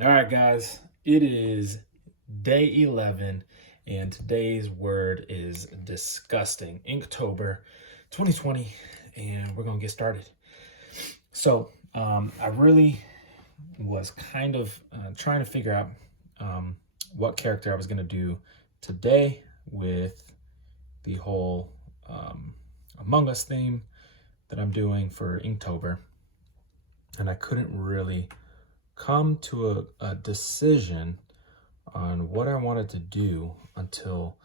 All right, guys, it is day 11, and today's word is disgusting. Inktober 2020, and we're going to get started. So, I really was kind of trying to figure out what character I was going to do today with the whole Among Us theme that I'm doing for Inktober, and I couldn't really come to a decision on what I wanted to do until,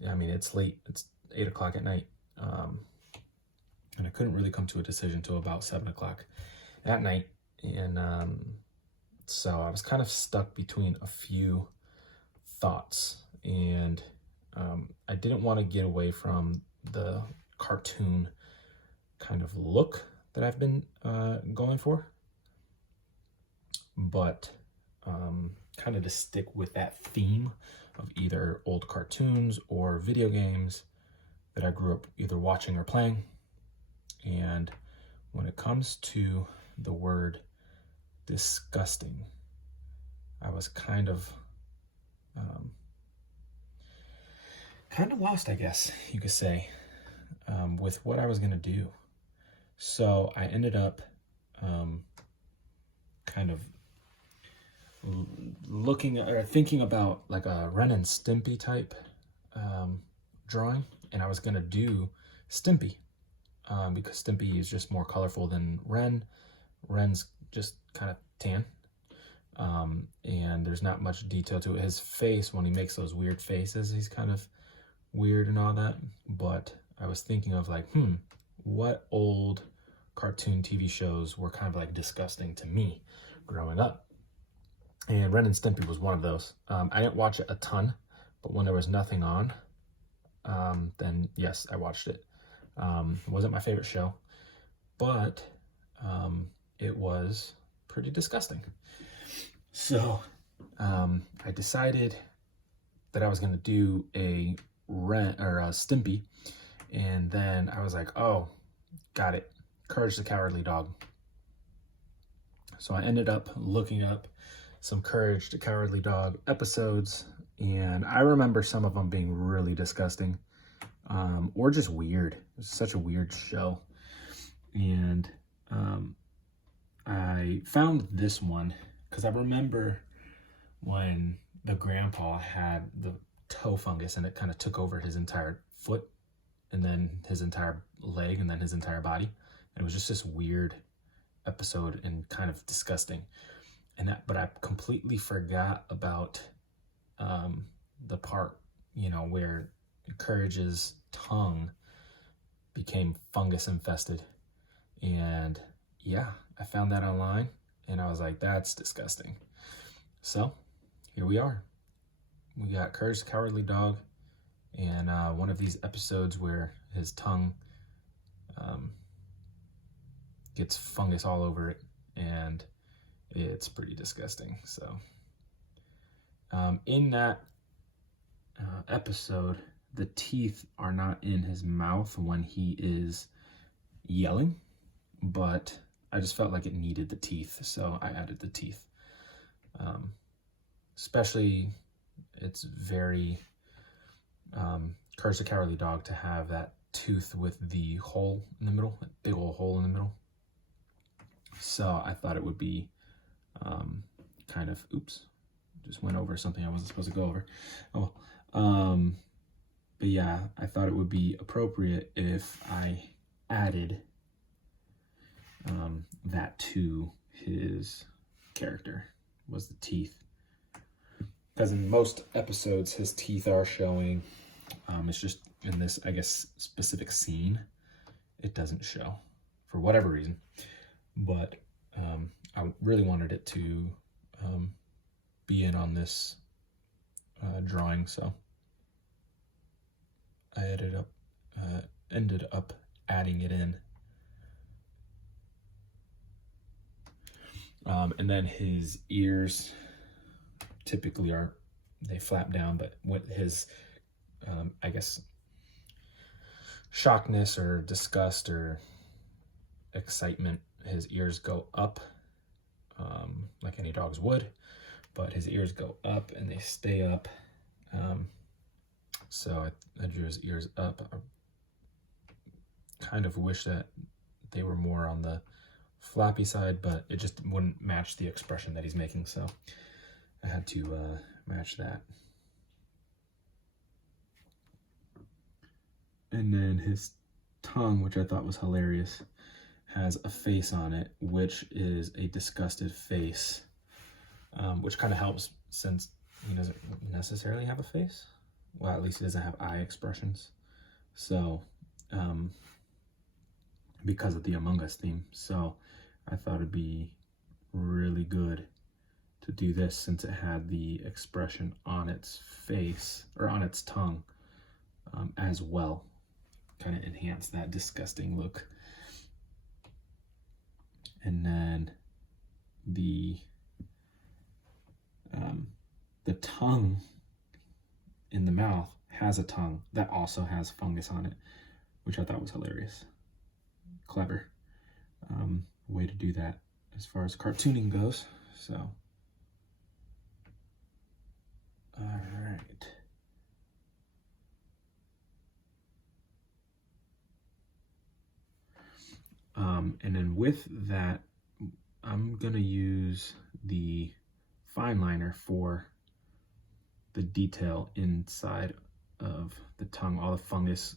it's late, it's 8 o'clock at night. And I couldn't really come to a decision until about 7 o'clock at night. And so I was kind of stuck between a few thoughts. And I didn't want to get away from the cartoon kind of look that I've been going for, but kind of to stick with that theme of either old cartoons or video games that I grew up either watching or playing. And when it comes to the word disgusting, I was kind of lost, I guess you could say, with what I was going to do. So I ended up kind of looking or thinking about like a Ren and Stimpy type drawing, and I was gonna do Stimpy because Stimpy is just more colorful than Ren. Ren's just kind of tan, and there's not much detail to it. His face, when he makes those weird faces, he's kind of weird and all that. But I was thinking of like, what old cartoon TV shows were kind of like disgusting to me growing up? And Ren and Stimpy was one of those. I didn't watch it a ton, but when there was nothing on, then yes, I watched it. It wasn't my favorite show, but it was pretty disgusting. So I decided that I was going to do a Ren or a Stimpy, and then I was like, oh, got it, Courage the Cowardly Dog. So I ended up looking up some Courage the Cowardly Dog episodes, and I remember some of them being really disgusting, or just weird. It was such a weird show. And I found this one because I remember when the grandpa had the toe fungus and it kind of took over his entire foot and then his entire leg and then his entire body. And it was just this weird episode and kind of disgusting. But I completely forgot about the part, where Courage's tongue became fungus infested. And yeah, I found that online and I was like, that's disgusting. So here we are. We got Courage the Cowardly Dog and one of these episodes where his tongue gets fungus all over it, and it's pretty disgusting. So in that episode, the teeth are not in his mouth when he is yelling, but I just felt like it needed the teeth, so I added the teeth. Especially, it's very Courage the Cowardly Dog to have that tooth with the hole in the middle, that big old hole in the middle. So I thought it would be kind of, just went over something I wasn't supposed to go over. But yeah, I thought it would be appropriate if I added that to his character, was the teeth. Because in most episodes, his teeth are showing. It's just in this, I guess, specific scene, it doesn't show for whatever reason. But I really wanted it to be in on this drawing, so I ended up adding it in. And then his ears typically they flap down, but with his, I guess, shockness or disgust or excitement, his ears go up. like any dogs would, but his ears go up and they stay up. So I drew his ears up. I kind of wish that they were more on the flappy side, but it just wouldn't match the expression that he's making, so I had to match that. And then his tongue, which I thought was hilarious, has a face on it, which is a disgusted face, which kind of helps since he doesn't necessarily have a face. Well, at least he doesn't have eye expressions. So, because of the Among Us theme. So I thought it'd be really good to do this since it had the expression on its face, or on its tongue, as well. Kind of enhance that disgusting look. And then the tongue in the mouth has a tongue that also has fungus on it, which I thought was hilarious. Clever way to do that as far as cartooning goes. So, all right. And then with that, I'm gonna use the fine liner for the detail inside of the tongue. All the fungus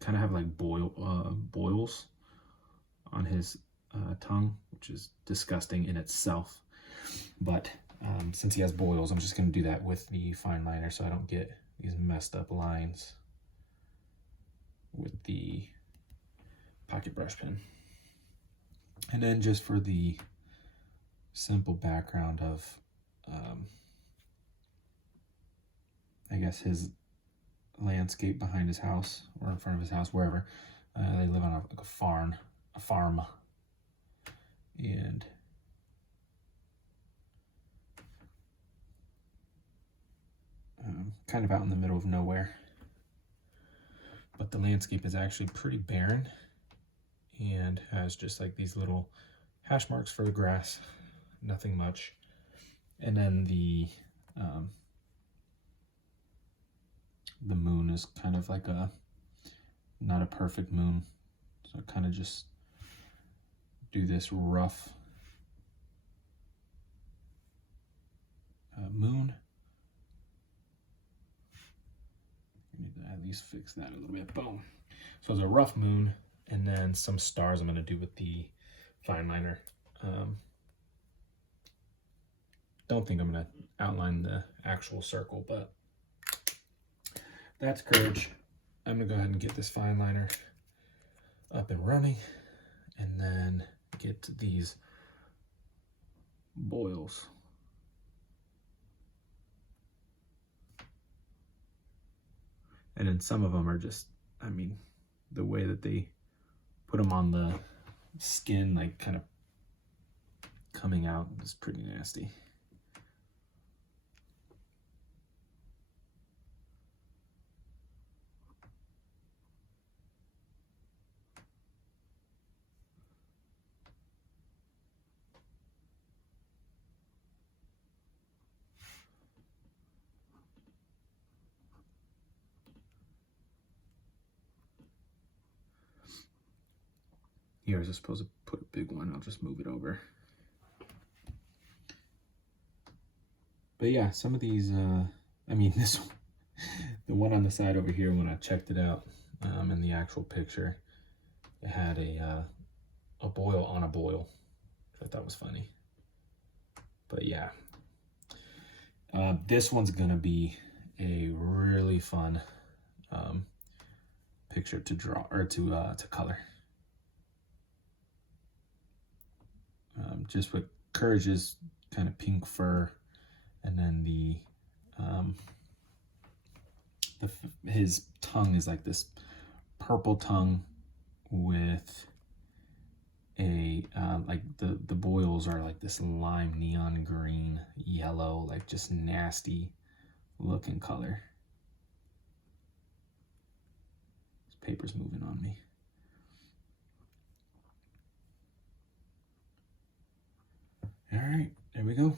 kind of have like boils on his tongue, which is disgusting in itself. But since he has boils, I'm just gonna do that with the fine liner so I don't get these messed up lines with the pocket brush pen. And then just for the simple background of, I guess his landscape behind his house or in front of his house, wherever. They live on like a farm, and kind of out in the middle of nowhere. But the landscape is actually pretty barren and has just like these little hash marks for the grass, nothing much. And then the moon is kind of like not a perfect moon. So I kind of just do this rough moon. I need to at least fix that a little bit. Boom. So it's a rough moon, and then some stars I'm going to do with the fine liner. Don't think I'm going to outline the actual circle, but that's courage. I'm going to go ahead and get this fine liner up and running, and then get these boils. And then some of them are just, I mean, the way that they put them on the skin, like kind of coming out, is pretty nasty. Here, I was supposed to put a big one. I'll just move it over. But yeah, some of these, I mean, this one, the one on the side over here, when I checked it out in the actual picture, it had a boil on a boil, which I thought was funny. But yeah, this one's gonna be a really fun picture to draw, or to color. Just with Courage's kind of pink fur, and then his tongue is like this purple tongue with a like the boils are like this lime neon green yellow, like just nasty looking color. This paper's moving on me. All right, there we go.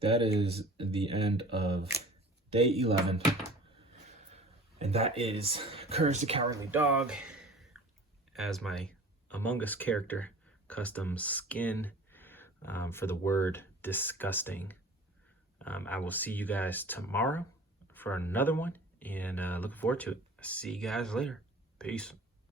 That is the end of day 11. And that is Courage the Cowardly Dog as my Among Us character, custom skin for the word disgusting. I will see you guys tomorrow for another one, and looking forward to it. See you guys later. Peace.